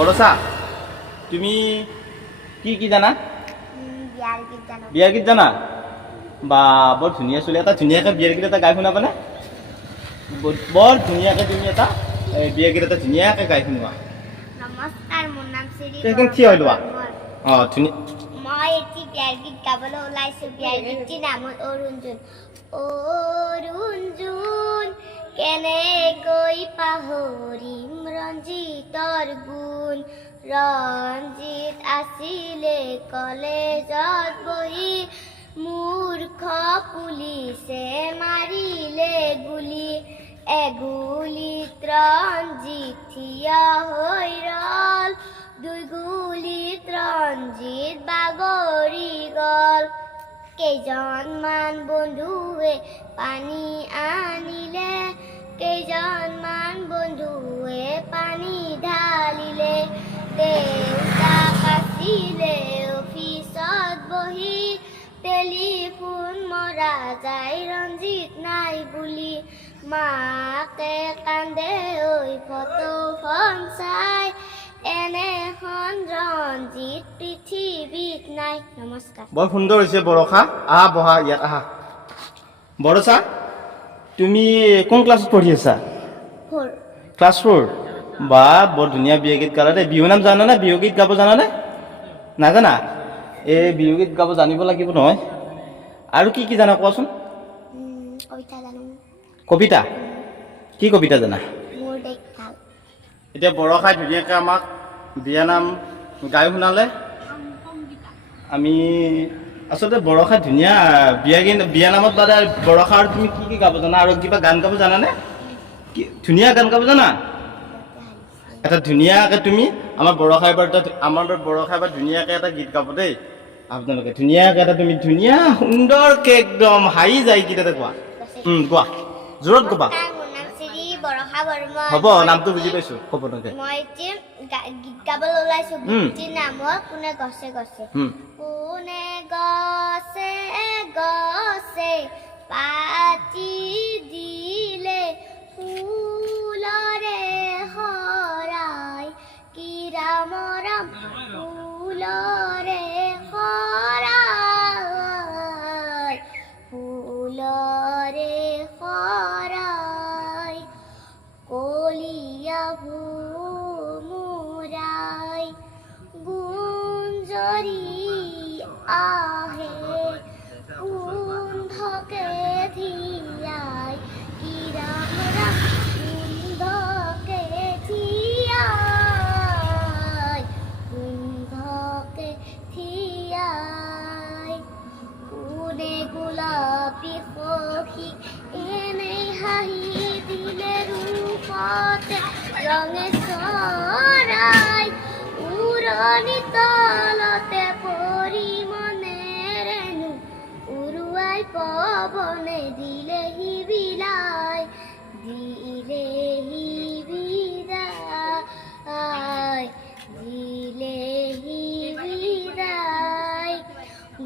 বৰচা তুমি কি জানা বিয়াৰ গীত জানা বা বৰ ধুনীয়া চলি এটা ধুনীয়াকৈ বিয়াৰ গীত এটা গাই শুনাবানে বৰ ধুনীয়াকৈ তুমি এটা বিয়াৰ গীত এটা ধুনীয়াকৈ গাই শুনোৱা নমস্কাৰ মোৰ নাম শ্ৰী থিয় হৈ লোৱা ধুনীয়া মই এটি বিয়াৰ গীত গাবলৈ ওলাইছোঁ বিয়াৰ গীতটিৰ নাম হ'ল অৰুণ জোন কেনেকৈ পাহৰিম ৰঞ্জিতৰ গুণ ৰঞ্জিত আছিলে কলেজত বহি মূৰ্খ পুলিচে মাৰিলে গুলি এগুলিত ৰঞ্জিত থিয় হৈ ৰল দুই গুলিত ৰঞ্জিত বাগৰি গ'ল কেইজনমান বন্ধুৱে পানী আনিলে কেইজনমান বন্ধুৱে পানী ঢালিলে দেউতাক আছিলে অফিচত বহি টেলিফোন মৰা যায় ৰঞ্জিত নাই বুলি মাকে কান্দে ঐ ফটোখন চাই এনেখন ৰঞ্জিত পৃথিৱীত নাই নমস্কাৰ বৰ সুন্দৰ হৈছে বৰষা আহা বহা ইয়াত আহা বৰচা তুমি কোন ক্লাছত পঢ়ি আছা ক্লাছ 4 বা বৰ ধুনীয়া বিহু গীত গালা দেই বিহু নাম জানানে বিহু গীত গাব জানানে নাজানা এই বিহু গীত গাব জানিব লাগিব নহয় আৰু কি জানা কোৱাচোন কবিতা জানো কবিতা কি কবিতা জানা মোৰ দেশ ভাল এতিয়া বৰষাই ধুনীয়াকৈ আমাক বিয়া নাম গাই শুনালে আমি আচলতে বৰষা ধুনীয়া বিয়া নামত বাদে বৰষা আৰু তুমি কি গাব জানা আৰু কিবা গান গাব জানানে ধুনীয়া গান গাব জানা এটা ধুনীয়াকৈ তুমি আমাৰ বৰষাই এবাৰ ধুনীয়াকৈ এটা গীত গাব দেই আপোনালোকে ধুনীয়াকৈ এটা তুমি ধুনীয়া সুন্দৰকৈ একদম হাঁহি যায় গীত এটা কোৱা কোৱা জোৰত ক'বা বৰষা বৰ্মন হ'ব নামটো বুজি পাইছো ক'ব নালাগে মই এতিয়া গীত গাবলৈ ওলাইছোঁ গীতটিৰ নাম হ'ল কোনে গছে গছে কোনে গছে গছে পাতি দিলে ফুলৰে শৰাই কি ৰাম ৰাম ফুলৰে শৰাই ফুলৰে শৰাই কলিয়া ভোমোৰাই গুঞ্জৰি আহে কুন্ধকে ধিয়াই কি ৰাম ৰাম কুন্ধকে ধিয়াই কুন্ধকে ধিয়াই কোনে গোলাপী সখী এনেই হাঁহি দিলে ৰূপতে ৰঙে চৰাই উৰণি তলতে পৰি মনেৰেনো উৰুৱাই পৱনে দিলেহি বিলাই বিদায়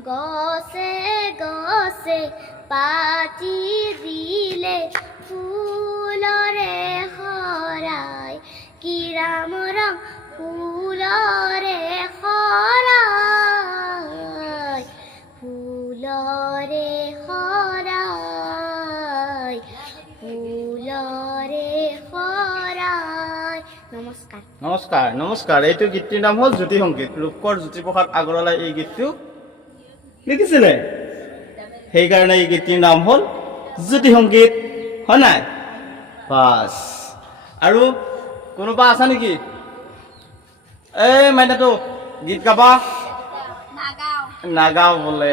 গছে গছে পাতি দিলে ফুলৰে শৰাই কি ৰাম ৰাম ফুলৰে শৰাই ফুলৰে শৰাই ফুলৰে শৰাই নমস্কাৰ নমস্কাৰ নমস্কাৰ এইটো গীতটিৰ নাম হ'ল জ্যোতি সংগীত ৰূপকৰ জ্যোতিপ্ৰসাদ আগৰৱালাই এই গীতটো লিখিছিলে সেইকাৰণে এই গীতটিৰ নাম হ'ল জ্যোতি সংগীত হয় নাই বাছ আৰু কোনোবা আছা নেকি এই মাইনাটো গীত গাবা নাগাওঁ বোলে